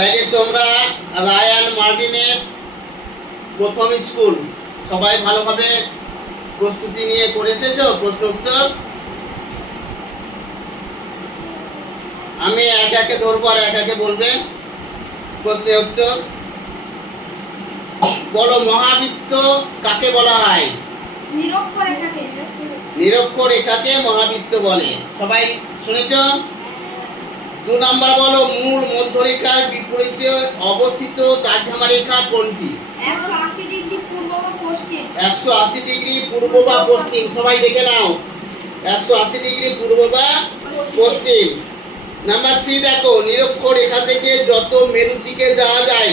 তাইলে তোমরা রায়ান মার্টিনের প্রথম স্কুল। সবাই ভালোভাবে প্রস্তুতি নিয়ে করে এসেছ? প্রশ্ন উত্তর? আমি এক একে ধরবো আর এক একে বলবে। প্রশ্নের উত্তর? বলো মহাবৃত্ত কাকে বলা হয়? নিরক্ষরেখাকে। নিরক্ষরেখাকে মহাবৃত্ত বলে। সবাই শুনেছ? দু নাম্বার বলো মূল মধ্যরেখার বিপরীতে অবস্থিত দাগঝামা রেখা কোনটি? একশো আশি ডিগ্রি পূর্ব বা পশ্চিম। একশো আশি ডিগ্রি পূর্ব বা পশ্চিম সবাই দেখে নাও। একশো আশি ডিগ্রি পূর্ব বা পশ্চিম। নাম্বার থ্রি দেখো নিরক্ষর রেখা থেকে যত মেরুর দিকে যাওয়া যায়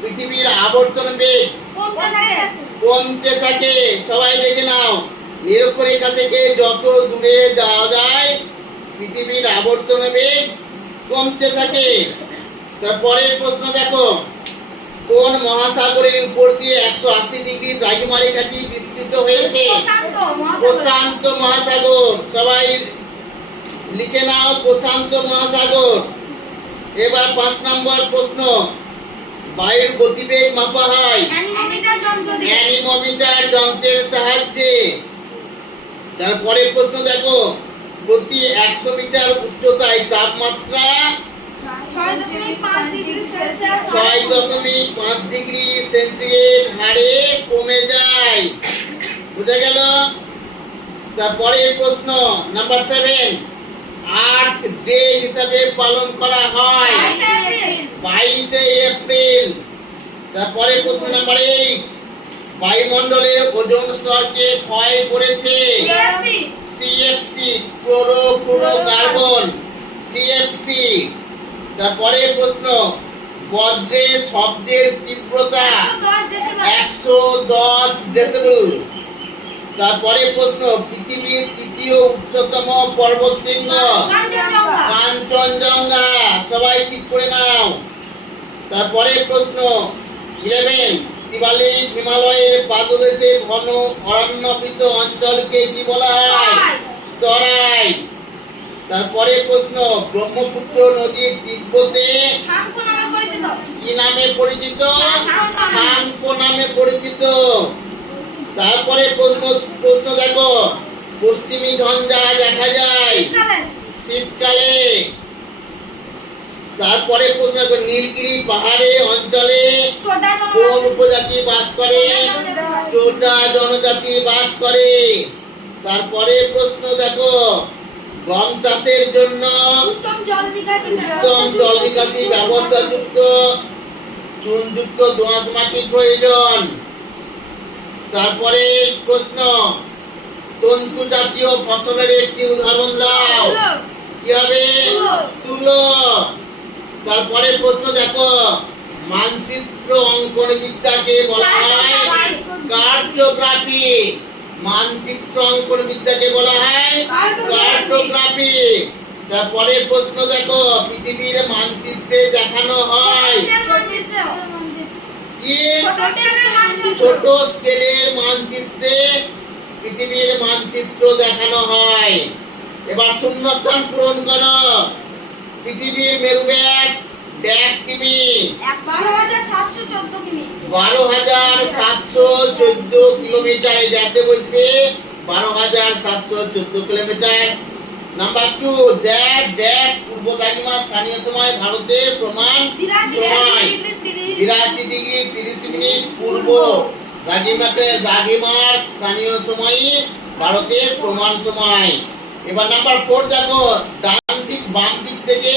পৃথিবীর আবর্তন বেগ কমতে থাকে সবাই দেখে নাও। নিরক্ষরেখা থেকে যত দূরে যাওয়া যায় পৃথিবীর আবর্তন বেগ কমতে থাকে। তারপরের প্রশ্ন দেখো কোন মহাসাগরের উপর দিয়ে একশো আশি ডিগ্রি দ্রাঘিমা রেখাটি বিস্তৃত হয়েছে? প্রশান্ত মহাসাগর। সবাই লিখে নাও প্রশান্ত মহাসাগর। এবার পাঁচ নম্বর প্রশ্ন বায়ুর গতিবেগ মাপা হয়? অ্যানিমোমিটার যন্ত্রের সাহায্যে। তারপরে প্রশ্ন দেখো প্রতি একশো মিটার উচ্চতায় তাপমাত্রা ছয় দশমিক পাঁচ ডিগ্রি সেন্টিগ্রেড হারে কমে যায়। বুঝা গেল? তারপরের প্রশ্ন নাম্বার সেভেন আর্থ ডে হিসাবে পালন করা হয়। বাইশে এপ্রিল। বাইশে এপ্রিল। তারপরে প্রশ্ন নাম্বার এইট বায়ুমণ্ডলের ওজন স্তরকে ক্ষয় করেছে। সিএফসি সিএফসি ক্লোরোফ্লোরোকার্বন সিএফসি তারপরে প্রশ্ন বজ্রের শব্দের তীব্রতা একশো দশ ডেসিবেল তারপরে প্রশ্ন পৃথিবীর তৃতীয় উচ্চতম কাঞ্চনজঙ্ঘা। কাঞ্চনজঙ্ঘা সবাই ঠিক করে নাও। তারপরে প্রশ্ন ইলেভেন শিবালিক হিমালয়ের পাদদেশে ঘন অরণ্যপিত অঞ্চলকে কি বলা হয়? তরাই তারপরে প্রশ্ন ব্রহ্মপুত্র নদীর তিব্বতে কি নামে পরিচিত? নামে পরিচিত। তারপরে প্রশ্ন প্রশ্ন দেখো পশ্চিমী ঝঞ্ঝা দেখা যায়। শীতকালে। তারপরে প্রশ্ন দেখো নীলগিরি পাহাড়ে অঞ্চলে কোন উপজাতি বাস করে? চোটা জনজাতি বাস করে। তারপরে প্রশ্ন দেখো গম চাষের জন্য উত্তম জল নিকাশি উত্তম জল নিকাশি ব্যবস্থা যুক্ত। চুনযুক্ত দোঁয়াশ মাটির প্রয়োজন। তারপরে প্রশ্ন তন্তু জাতীয় ফসলের একটি উদাহরণ দাও। কি হবে। তুলো। তারপরে প্রশ্ন দেখো মানচিত্র অঙ্কন বিদ্যাকে বলা হয় কার্টোগ্রাফি। মানচিত্র অঙ্কন বিদ্যাকে বলা হয় কার্টোগ্রাফি। তারপরে প্রশ্ন দেখো পৃথিবীর মানচিত্রে দেখানো হয়। ছোট স্কেলের মানচিত্রে। পৃথিবীর মানচিত্র দেখানো হয়। এবার শূন্যস্থান পূরণ করো। পৃথিবীর মেরু ব্যাস ড্যাশ কিমি। বারো হাজার সাতশো চোদ্দ কিলোমিটার এই ড্যাশে বসবে। বারো হাজার সাতশো চোদ্দ kilometre. Number two that dash পূর্ব দাগিমা স্থানীয় সময় ভারতের প্রমাণ সময়। বিরাশি ডিগ্রি তিরিশ মিনিট পূর্ব দাগিমাকে দাগিমার স্থানীয় সময় ভারতের প্রমাণ সময়। এবার নাম্বার ফোর দেখো ডান দিক বাম দিক থেকে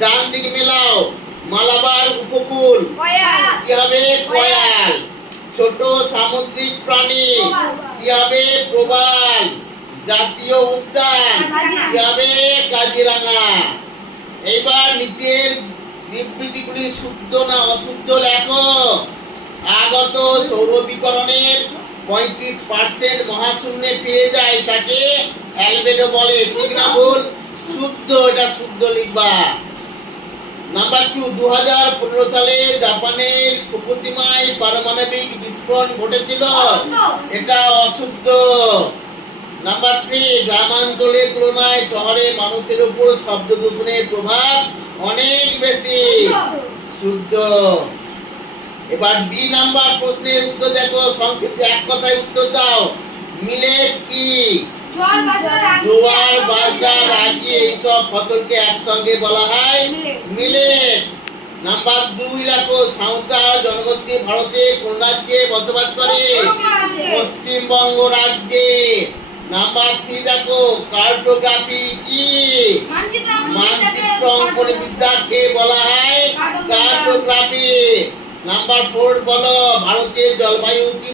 ডান দিক মেলাও। মালাবার উপকূল। কি হবে? কয়াল। ছোট সামুদ্রিক প্রাণী। কি হবে? প্রবাল। জাতীয় উদ্যান। কি হবে? কাজিরাঙা। এবার নিচের বিবৃতিগুলি শুদ্ধ না অশুদ্ধ লেখো। আগত সৌরবিকরণের পঁয়ত্রিশ পার্সেন্ট মহাশূন্যে ফিরে যায় তাকে অ্যালবেডো বলে। ঠিক না ভুল? শুদ্ধ এটা শুদ্ধ লিখবা। নাম্বার টু দু হাজার পনেরো সালে জাপানের ফুকুশিমায় পারমাণবিক বিস্ফোরণ ঘটেছিল। এটা অশুদ্ধ। নাম্বার থ্রি গ্রামাঞ্চলের তুলনায় শহরে মানুষের উপর শব্দ দূষণের প্রভাব অনেক বেশি। শুদ্ধ। এবার বি নাম্বার প্রশ্নের উত্তর দেখো। সংক্ষেপে এক কথায় উত্তর দাও। মিলেট কি? জোয়ার বাজরা রাগি এইসব ফসলকে একসঙ্গে বলা হয় মিলেট নাম্বার দুই লেখো সাঁওতাল জনগোষ্ঠী ভারতে কোন রাজ্যে বসবাস করে? পশ্চিমবঙ্গ রাজ্যে। নাম্বার থ্রি দেখো কার্টোগ্রাফি কি? মানচিত্র মানচিত্র অঙ্কন বিদ্যাকে বলা হয় কার্টোগ্রাফি। নাম্বার ফোর বলো ভারতের জলবায়ু কি?